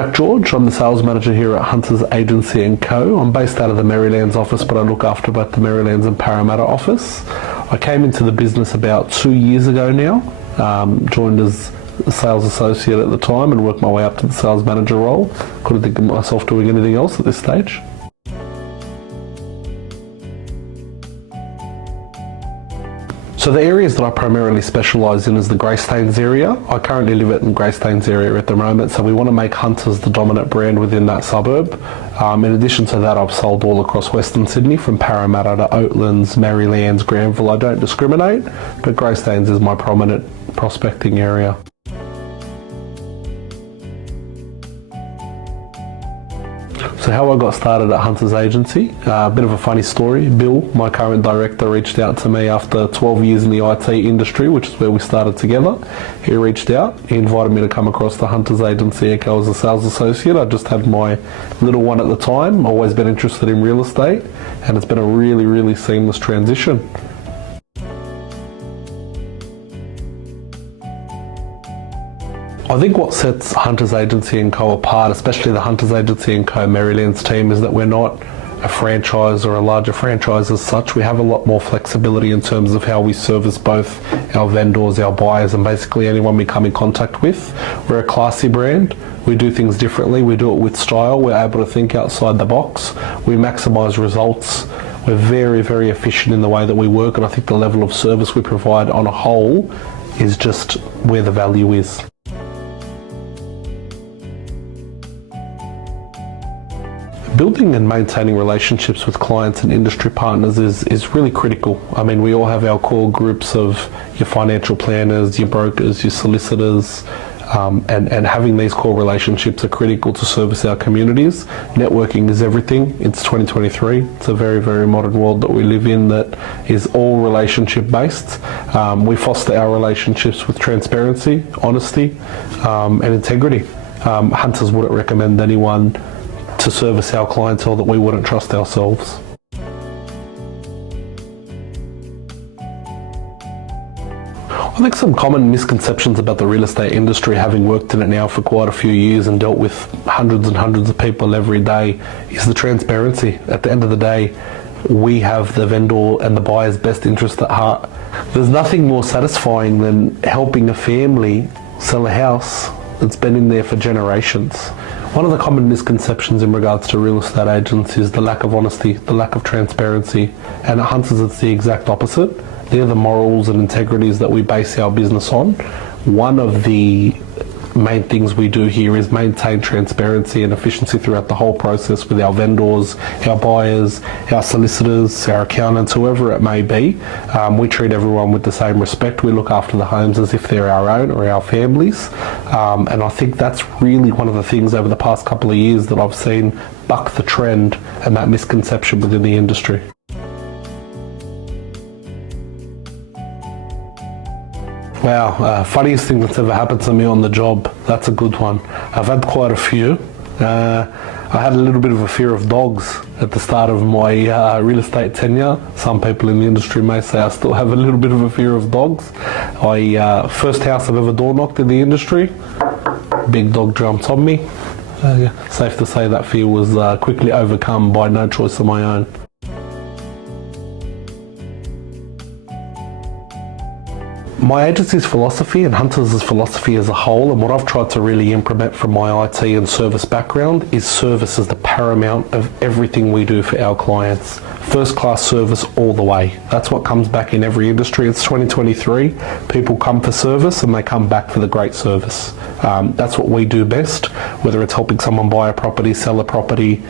Jack George. I'm the sales manager here at Hunters Agency & Co. I'm based out of the Marylands office, but I look after both the Marylands and Parramatta office. I came into the business about 2 years ago now, joined as a sales associate at the time and worked my way up to the sales manager role. Couldn't think of myself doing anything else at this stage. So the areas that I primarily specialise in is the Greystanes area. I currently live in the Greystanes area at the moment, so we want to make Hunters the dominant brand within that suburb. In addition to that, I've sold all across Western Sydney, from Parramatta to Oatlands, Marylands, Granville. I don't discriminate, but Greystanes is my prominent prospecting area. So how I got started at Hunters Agency, a bit of a funny story. Bill, my current director, reached out to me after 12 years in the IT industry, which is where we started together. He reached out, he invited me to come across to Hunters Agency as a sales associate. I just had my little one at the time, always been interested in real estate, and it's been a really, really seamless transition. I think what sets Hunters Agency & Co apart, especially the Hunters Agency & Co Marylands team, is that we're not a franchise or a larger franchise as such. We have a lot more flexibility in terms of how we service both our vendors, our buyers, and basically anyone we come in contact with. We're a classy brand. We do things differently. We do it with style. We're able to think outside the box. We maximise results. We're very, very efficient in the way that we work, and I think the level of service we provide on a whole is just where the value is. Building and maintaining relationships with clients and industry partners is really critical. I mean, we all have our core groups of your financial planners, your brokers, your solicitors, and having these core relationships are critical to service our communities. Networking is everything. It's 2023. It's a very, very modern world that we live in that is all relationship based. We foster our relationships with transparency, honesty, and integrity. Hunters wouldn't recommend anyone to service our clientele that we wouldn't trust ourselves. I think some common misconceptions about the real estate industry, having worked in it now for quite a few years and dealt with hundreds and hundreds of people every day, is the transparency. At the end of the day, we have the vendor and the buyer's best interest at heart. There's nothing more satisfying than helping a family sell a house that's been in there for generations. One of the common misconceptions in regards to real estate agents is the lack of honesty, the lack of transparency, and at Hunters it's the exact opposite. They're the morals and integrities that we base our business on. One of the main things we do here is maintain transparency and efficiency throughout the whole process with our vendors, our buyers, our solicitors, our accountants, whoever it may be. We treat everyone with the same respect. We look after the homes as if they're our own or our families. And I think that's really one of the things over the past couple of years that I've seen buck the trend and that misconception within the industry. Wow, funniest thing that's ever happened to me on the job. That's a good one. I've had quite a few. I had a little bit of a fear of dogs at the start of my real estate tenure. Some people in the industry may say I still have a little bit of a fear of dogs. First house I've ever door knocked in the industry, big dog jumps on me. Safe to say that fear was quickly overcome by no choice of my own. My agency's philosophy and Hunters' philosophy as a whole, and what I've tried to really implement from my IT and service background, is service is the paramount of everything we do for our clients. First class service all the way. That's what comes back in every industry. It's 2023. People come for service and they come back for the great service. That's what we do best, whether it's helping someone buy a property, sell a property,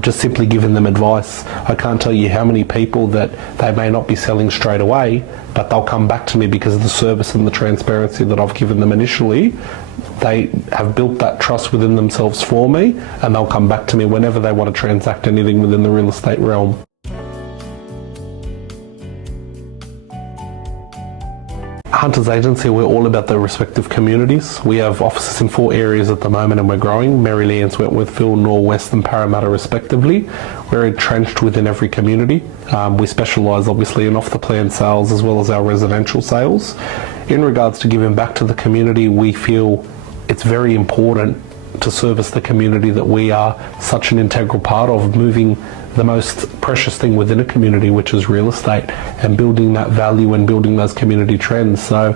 just simply giving them advice. I can't tell you how many people that they may not be selling straight away, but they'll come back to me because of the service and the transparency that I've given them initially. They have built that trust within themselves for me, and they'll come back to me whenever they want to transact anything within the real estate realm. Hunters Agency, we're all about the respective communities. We have offices in 4 areas at the moment and we're growing: Marylands, Wentworthville, Norwest and Parramatta respectively. We're entrenched within every community. We specialise obviously in off-the-plan sales as well as our residential sales. In regards to giving back to the community, we feel it's very important to service the community that we are such an integral part of, moving the most precious thing within a community, which is real estate, and building that value and building those community trends. So,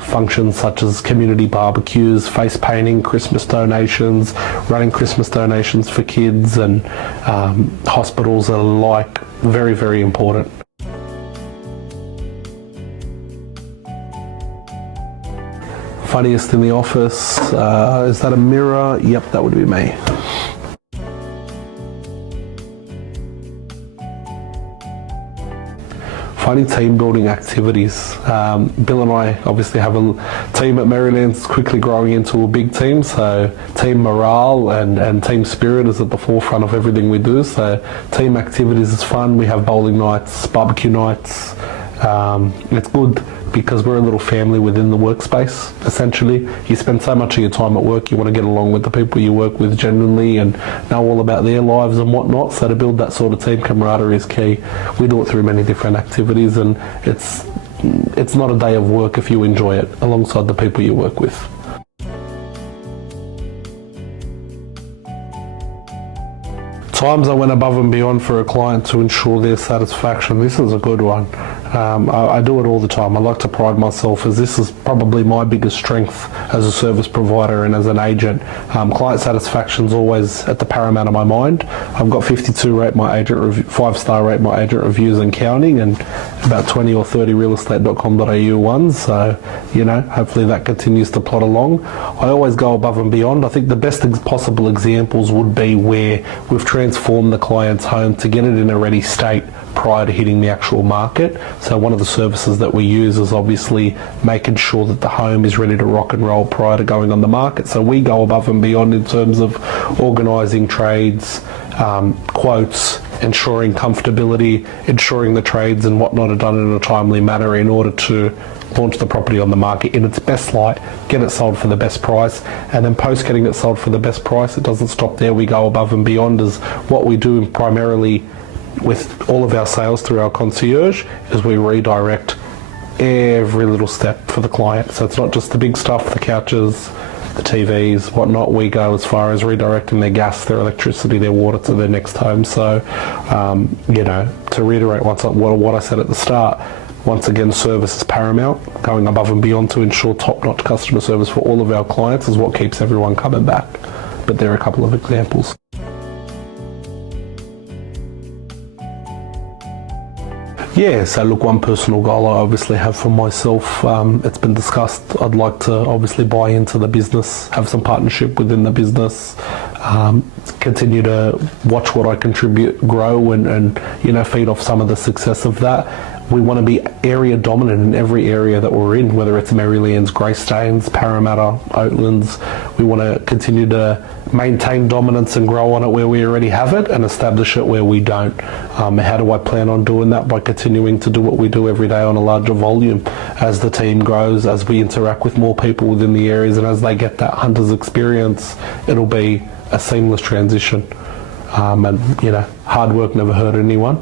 functions such as community barbecues, face painting, Christmas donations, running Christmas donations for kids, and hospitals are alike very, very important. Funniest in the office, is that a mirror? Yep, that would be me. Funny team building activities. Bill and I obviously have a team at Maryland's quickly growing into a big team, so team morale and team spirit is at the forefront of everything we do. So team activities is fun. We have bowling nights, barbecue nights. It's good because we're a little family within the workspace, essentially. You spend so much of your time at work, you want to get along with the people you work with genuinely and know all about their lives and whatnot, so to build that sort of team camaraderie is key. We do it through many different activities, and it's not a day of work if you enjoy it alongside the people you work with. Times I went above and beyond for a client to ensure their satisfaction. This is a good one. I do it all the time. I like to pride myself, as this is probably my biggest strength as a service provider and as an agent. Client satisfaction is always at the paramount of my mind. I've got 52 5-star rate my agent reviews and counting, and about 20 or 30 realestate.com.au ones. So, hopefully that continues to plot along. I always go above and beyond. I think the best possible examples would be where we've transformed the client's home to get it in a ready state prior to hitting the actual market. So one of the services that we use is obviously making sure that the home is ready to rock and roll prior to going on the market. So we go above and beyond in terms of organising trades, quotes, ensuring comfortability, ensuring the trades and whatnot are done in a timely manner in order to launch the property on the market in its best light, get it sold for the best price, and then post getting it sold for the best price, it doesn't stop there. We go above and beyond, as what we do primarily with all of our sales through our concierge is we redirect every little step for the client. So it's not just the big stuff, the couches, the TVs, whatnot. We go as far as redirecting their gas, their electricity, their water to their next home. So, to reiterate what I said at the start, once again, service is paramount. Going above and beyond to ensure top-notch customer service for all of our clients is what keeps everyone coming back. But there are a couple of examples. Yeah, so look, one personal goal I obviously have for myself, it's been discussed, I'd like to obviously buy into the business, have some partnership within the business, continue to watch what I contribute, grow and feed off some of the success of that. We want to be area dominant in every area that we're in, whether it's Marylands, Greystanes, Parramatta, Oatlands. We want to continue to maintain dominance and grow on it where we already have it and establish it where we don't. How do I plan on doing that? By continuing to do what we do every day on a larger volume. As the team grows, as we interact with more people within the areas, and as they get that hunter's experience, it'll be a seamless transition. Hard work never hurt anyone.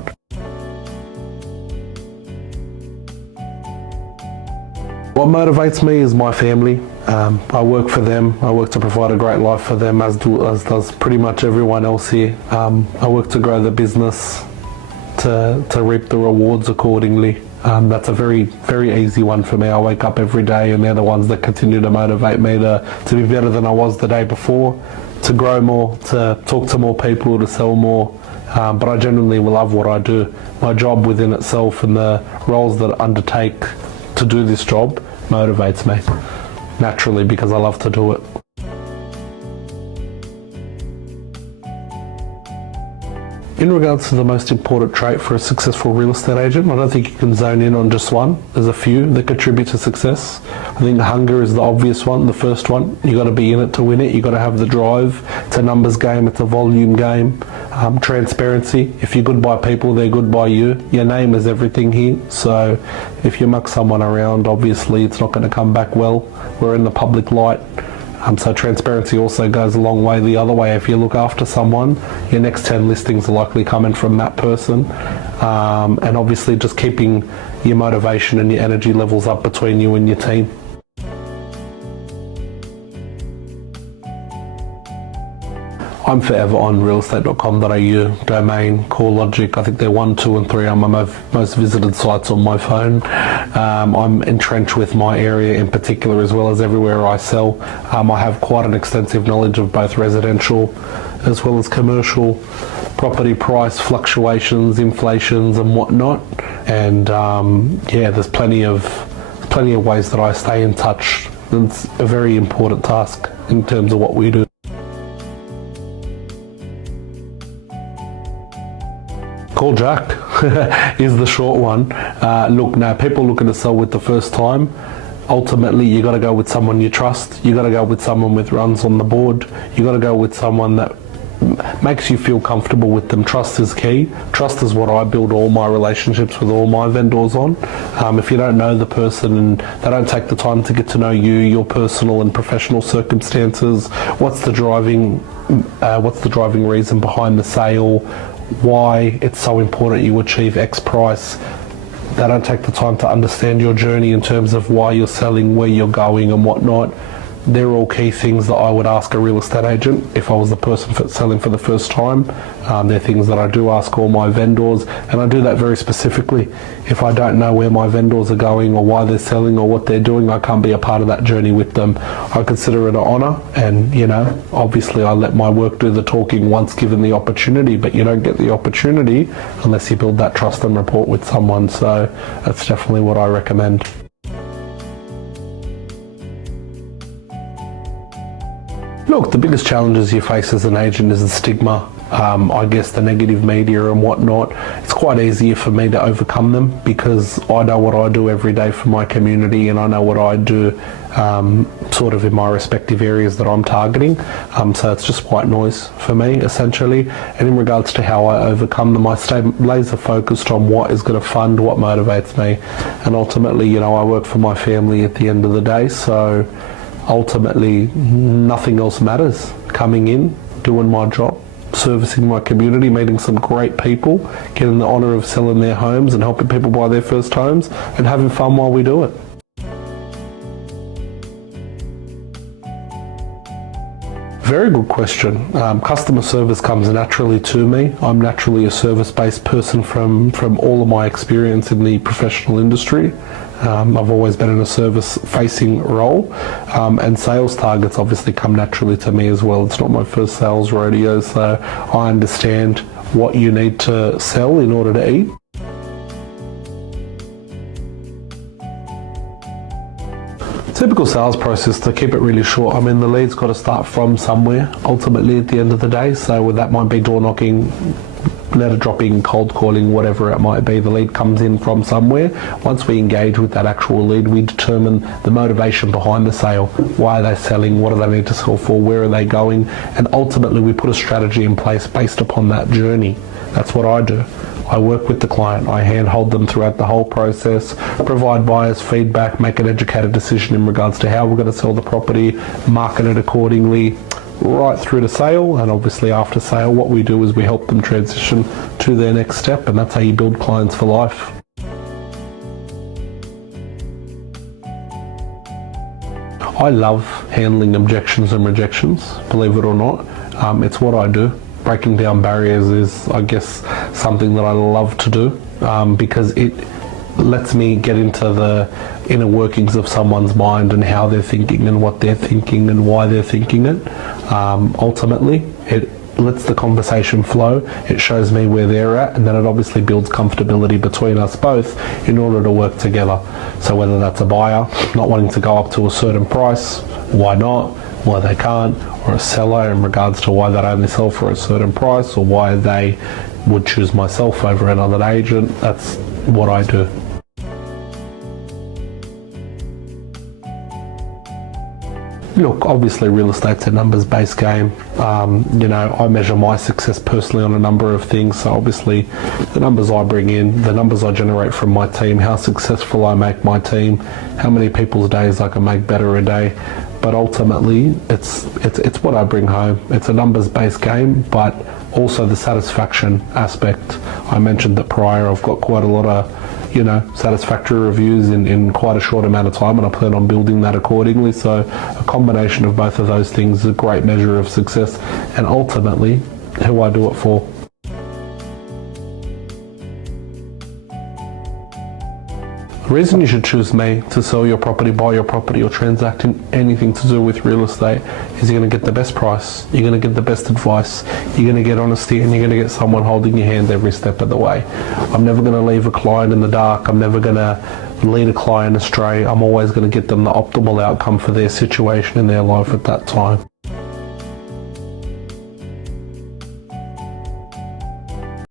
What motivates me is my family. I work for them. I work to provide a great life for them, as does pretty much everyone else here. I work to grow the business, to reap the rewards accordingly. That's a very, very easy one for me. I wake up every day and they're the ones that continue to motivate me to be better than I was the day before, to grow more, to talk to more people, to sell more. But I genuinely love what I do. My job within itself and the roles that I undertake to do this job motivates me naturally because I love to do it. In regards to the most important trait for a successful real estate agent, I don't think you can zone in on just one. There's a few that contribute to success. I think hunger is the obvious one, the first one. You got to be in it to win it. You got to have the drive. It's a numbers game. It's a volume game. Transparency. If you're good by people, they're good by you. Your name is everything here. So if you muck someone around, obviously it's not going to come back well. We're in the public light. So transparency also goes a long way the other way. If you look after someone, your next 10 listings are likely coming from that person. And obviously just keeping your motivation and your energy levels up between you and your team. I'm forever on realestate.com.au, domain, CoreLogic. I think they're 1, 2 and 3 are my most visited sites on my phone. I'm entrenched with my area in particular as well as everywhere I sell. I have quite an extensive knowledge of both residential as well as commercial property price fluctuations, inflations and whatnot. And there's plenty of ways that I stay in touch. It's a very important task in terms of what we do. Call Jack is the short one. Look, now people looking to sell with the first time, ultimately you got to go with someone you trust. You got to go with someone with runs on the board. You got to go with someone that makes you feel comfortable with them. Trust is key. Trust is what I build all my relationships with all my vendors on. If you don't know the person and they don't take the time to get to know you, your personal and professional circumstances, what's the driving reason behind the sale, why it's so important you achieve X price. They don't take the time to understand your journey in terms of why you're selling, where you're going and whatnot. They're all key things that I would ask a real estate agent if I was the person selling for the first time. They're things that I do ask all my vendors, and I do that very specifically. If I don't know where my vendors are going or why they're selling or what they're doing, I can't be a part of that journey with them. I consider it an honour, and obviously I let my work do the talking once given the opportunity, but you don't get the opportunity unless you build that trust and rapport with someone. So that's definitely what I recommend. Look, the biggest challenges you face as an agent is the stigma, I guess the negative media and whatnot. It's quite easier for me to overcome them because I know what I do every day for my community and I know what I do sort of in my respective areas that I'm targeting. So it's just white noise for me, essentially. And in regards to how I overcome them, I stay laser focused on what is going to fund, what motivates me. And ultimately, I work for my family at the end of the day, so ultimately nothing else matters. Coming in, doing my job, servicing my community, meeting some great people, getting the honour of selling their homes and helping people buy their first homes and having fun while we do it. Very good question. Customer service comes naturally to me. I'm naturally a service-based person from all of my experience in the professional industry. I've always been in a service-facing role, and sales targets obviously come naturally to me as well. It's not my first sales rodeo, so I understand what you need to sell in order to eat. Typical sales process, to keep it really short, the lead's got to start from somewhere, ultimately at the end of the day. So that might be door knocking, letter dropping, cold calling, whatever it might be. The lead comes in from somewhere. Once we engage with that actual lead, we determine the motivation behind the sale. Why are they selling? What do they need to sell for? Where are they going? And ultimately we put a strategy in place based upon that journey. That's what I do. I work with the client, I handhold them throughout the whole process, provide buyers feedback, make an educated decision in regards to how we're going to sell the property, market it accordingly, right through to sale. And obviously after sale, what we do is we help them transition to their next step, and that's how you build clients for life. I love handling objections and rejections, believe it or not. It's what I do. Breaking down barriers is, I guess, something that I love to do because it lets me get into the inner workings of someone's mind and how they're thinking and what they're thinking and why they're thinking it. Ultimately, it lets the conversation flow, it shows me where they're at, and then it obviously builds comfortability between us both in order to work together. So whether that's a buyer not wanting to go up to a certain price, why not, why they can't, or a seller in regards to why they'd only sell for a certain price or why they would choose myself over another agent, that's what I do. Look, obviously real estate's a numbers-based game. I measure my success personally on a number of things. So obviously the numbers I bring in, the numbers I generate from my team, how successful I make my team, how many people's days I can make better a day. But ultimately, it's what I bring home. It's a numbers-based game, but also the satisfaction aspect. I mentioned that prior, I've got quite a lot of satisfactory reviews in quite a short amount of time, and I plan on building that accordingly. So a combination of both of those things is a great measure of success, and ultimately who I do it for. The reason you should choose me to sell your property, buy your property, or transact in anything to do with real estate is you're going to get the best price, you're going to get the best advice, you're going to get honesty, and you're going to get someone holding your hand every step of the way. I'm never going to leave a client in the dark. I'm never going to lead a client astray. I'm always going to get them the optimal outcome for their situation in their life at that time.